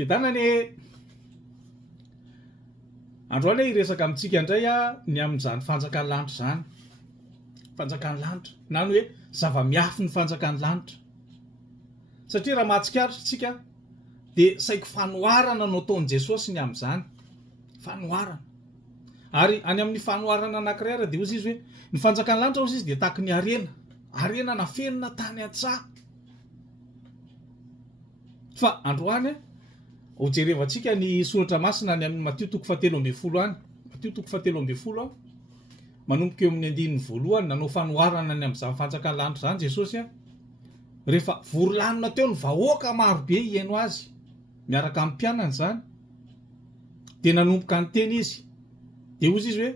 Fitanany androany iresaka amintsika indray ny amin'izany fanjakan'ny lanitra zany. Fanjakan'ny lanitra na ny hoe zava-miafy ny fanjakan'ny lanitra. Satria raha mahatsikaritra tsika dia saiko fanoharana no ataon'i Jesosy ny amin'izany. Fanoharana. Ary any amin'ny fanoharana anankiray ara dia ozy izy hoe ny fanjakan'ny lanitra ozy izy dia tahaka ny arena. Arena na fenina tany an-tsaha. Fa androany ho jerevantsika ny soratra masina ny amin'ny Matthieu 7:10 any. Matthieu 7:10 manomboka eo amin'ny 9 nanao fanoharana ny amin'izany fanjakan'ny lanitra zany Jesosy rehefa vory-lanona teo ny vahoaka marobe hiaino azy miaraka amin'ny mpianany zany dia nanomboka ny teny izy dia ozy izy hoe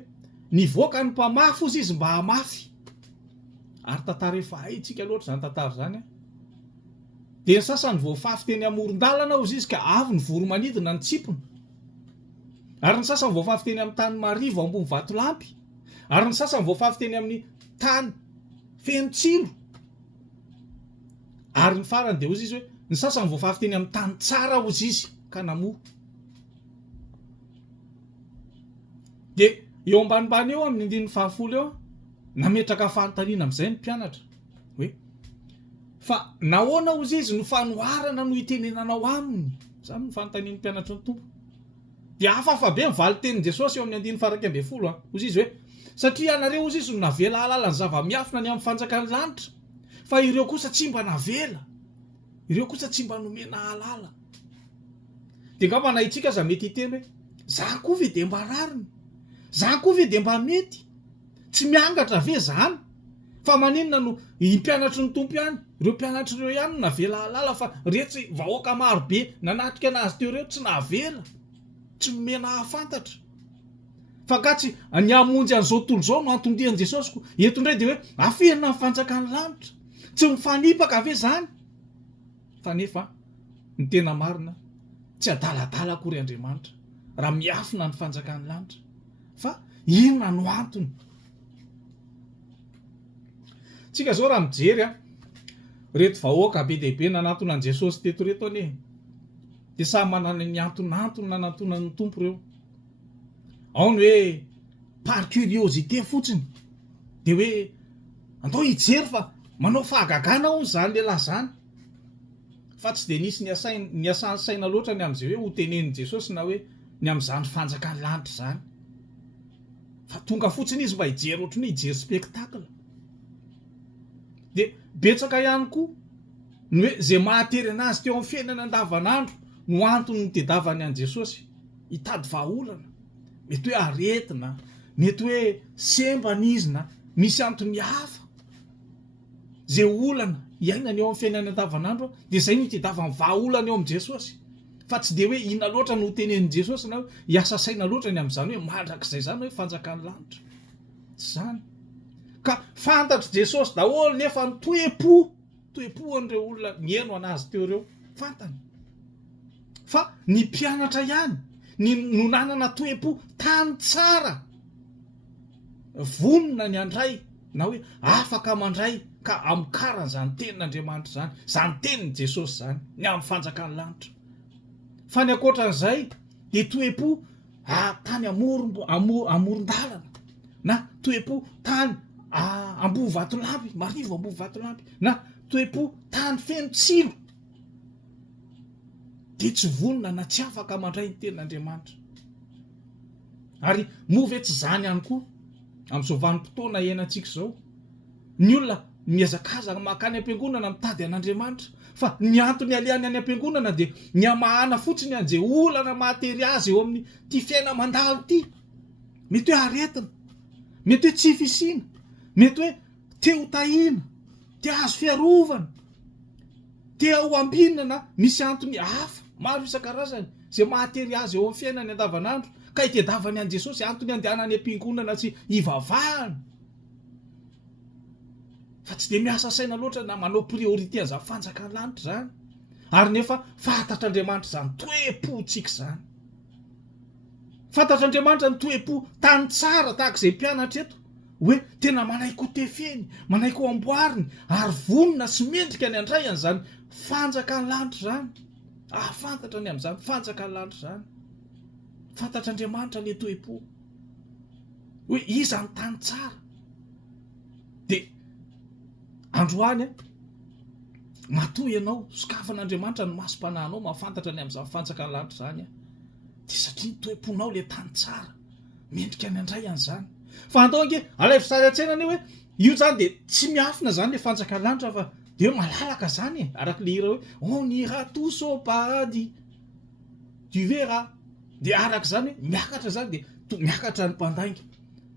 nivoaka ny mpamafy ozy izy mba hamafy. Ary tantara efa haitsika loatra zany tantara zany dia ny sasany voafafy teny amoron-dalana ozy izy ka avy ny voro-manidina ny tsipony. Ary ny sasany voafafy teny amin'ny tany marivo ambony vatolampy. Ary ny sasany voafafy teny amin'ny tany feno tsilo. Ary ny farany dia ozy izy hoe ny sasany voafafy teny amin'ny tany tsara ozy izy ka namoa. Dia eo ambanimbany eo amin'ny 9:10 eo nametraka fanontaniana amin'izay ny mpianatra hoe fa nahoana ozy izy no fanoharana no itenenanao aminy. Zany no fanontanian'ny mpianatra ny tompo. Dia hafahafa be mivaly tenin Jesosy eo amin'ny 9:12 ozy izy hoe satria anareo ozy izy no navela ahalala ny zava-miafina ny amin'ny fanjakan'ny lanitra fa ireo kosa tsy mba navela. Ireo kosa tsy mba nomena ahalala. Dia ngamba na itsika aza mety hiteny hoe za koa ve dia mba rariny? Za koa ve dia mba mety? Tsy miangatra ve zany? Fa maninona no mpianatry ny tompo ihany? Ireo mpianatra ireo ihany no navela ahalala fa rehetra vahoaka marobe nanatrika anazy teo ireo tsy navela. Tsy nomena hahafantatra. Fa gatsy ny hamonjy an'izao tontolo izao no antondian'i Jesosy koa. Eto indray dia hoe afenina ny fanjakan'ny lanitra. Tsy mifanipaka ve zany? Fa nefa ny tena marina tsy adaladala akory Andriamanitra raha miafina ny fanjakan'ny lanitra. Fa inona no antony? Tsika zao raha mijery reto vahoaka be dehibe nanatona an'i Jesosy teto reto anie. Dia samy manana ny anton'antony nanantonan'ny tompo ireo. Ao ny hoe par curiosité fotsiny. Dia hoe andao hijery fa manao fahagagana hono zany lehilahy zany. Fa tsy dia nisy ny asan'ny saina loatra ny amin'izay hoe ho tenenin Jesosy na hoe ny amin'izany fanjakan'ny lanitra zany. Fa tonga fotsiny izy mba hijery ohatrany hijery spectacle. Dia betsaka ihany koa ny hoe zay mahatery anazy teo amin'ny fiainana andavanandro no antony tedavany an'i Jesosy hitady vahaolana. Mety hoe aretina, mety hoe sembanizina, misy antony hafa. Zay olana iainany eo amin'ny fiainana andavanandro dia izay no tedavany vahaolana eo amin'i Jesosy. Fa tsy dia hoe inona loatra no tenenin Jesosy na hoe hiasa saina loatra ny amin'izany hoe mandrakizay zany hoe fanjakan'ny lanitra. Tsy zany. Ka fantatry Jesosy daholo nefa ny toe-po olona mihaino anazy teo ireo fantany. Fa ny mpianatra ihany no nanana toe-po tany tsara. Vonona ny andray na hoe afaka mandray ka amokarana zany tenin'Andriamanitra zany, zany tenin Jesosy zany ny amin'ny fanjakan'ny lanitra. Fa ny ankoatran'izay dia toe-po tany amoron-dalana na toe-po tany ambony vatolampy, marivo ambony vatolampy, na toe-po tany feno tsilo. Dia tsy vonona na tsy afaka mandray ny tenin'Andriamanitra. Ary move tsy zany ihany koa amin'izao vanim-potoana iainantsika izao. Ny olona miazakazaka makany am-piangonana mitady an'Andriamanitra. Fa ny antony alehany any am-piangonana dia ny amahana fotsiny an'izay olana mahatery azy eo amin'ny ty fiaina mandalo ty. Mety hoe aretina, mety hoe tsy fisiana, mety hoe te ho tahina, te hazo fiarovana, te ho ambinana, misy antony hafa maro isan-karazany zay mahatery azy eo amin'ny fiainany andavanandro ka hitedavany an'i Jesosy antony andehanany am-piangonana sy hivavahana. Fa tsy dia miasa saina loatra na manao priorité an'izany fanjakan'ny lanitra zany. Ary nefa fantatr'Andriamanitra zany toe-pontsika zany. Fantatr'Andriamanitra ny toe-po tany tsara tahak'izay mpianatra eto. Hoe tena manaiky ho tefeny, manaiky ho amboariny, ary vonona sy mendrika ny andray an'izany fanjakan'ny lanitra zany. Ahafantatra ny amin'izany fanjaka lanitra zany. Fantatr'Andriamanitra le toe-po hoe iza ny tany tsara. De androany matoa ianao sokafan'Andriamanitra ny masom-panahinao mahafantatra ny amin'izany fanjaka lanitra zany. De satria toe-ponao le tany tsara, mendrika ny andray an'izany. Fa andao ange alaivo sary an-tsaina hoe io zany de tsy miafina zany le fanjaka lanitra fa de hoe malalaka zany araka le hira hoe on ira tous au paradis tu verras. De araka zany hoe miakatra zany de miakatra ny mpandainga,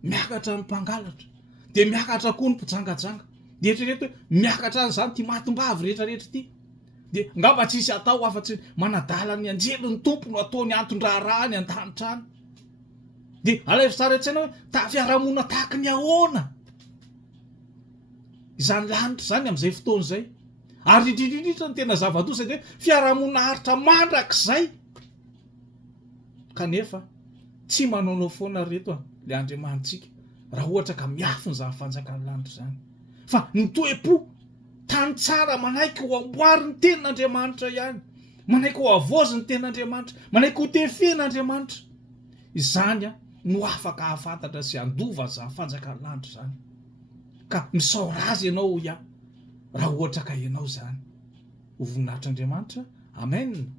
miakatra ny mpangalatra, de miakatra koa ny mpijangajanga. De eritrereto hoe miakatra an'izany ty matim-bavy rehetrarehetra ty. De ngamba tsisy atao afa-tsy manadala ny anjely ny tompo no ataony anton-draharaha ny an-danitra any. De alaivo sary an-tsaina hoe fiarahamonina tahaka ny ahoana izany lanitra zany amin'izay fotoana izay. Ary indrindrindritra ny tena zava-doza de fiarahamonina haritra mandrakizay. Kanefa tsy manaonao foana reto le Andriamanitsika raha ohatra ka miafiny zany fanjakan'ny lanitra zany. Fa ny toe-po tany tsara manaiky ho amboary ny tenin'Andriamanitra ihany, manaiky ho avozy ny tenin'Andriamanitra, manaiky ho tefen'Andriamanitra. Izany no afaka ahafantatra sy andova zany fanjakan'ny lanitra zany. Ka misaora azy ianao raha ohatra ka ianao zany. Ho voninahitran'Andriamanitra. Amen.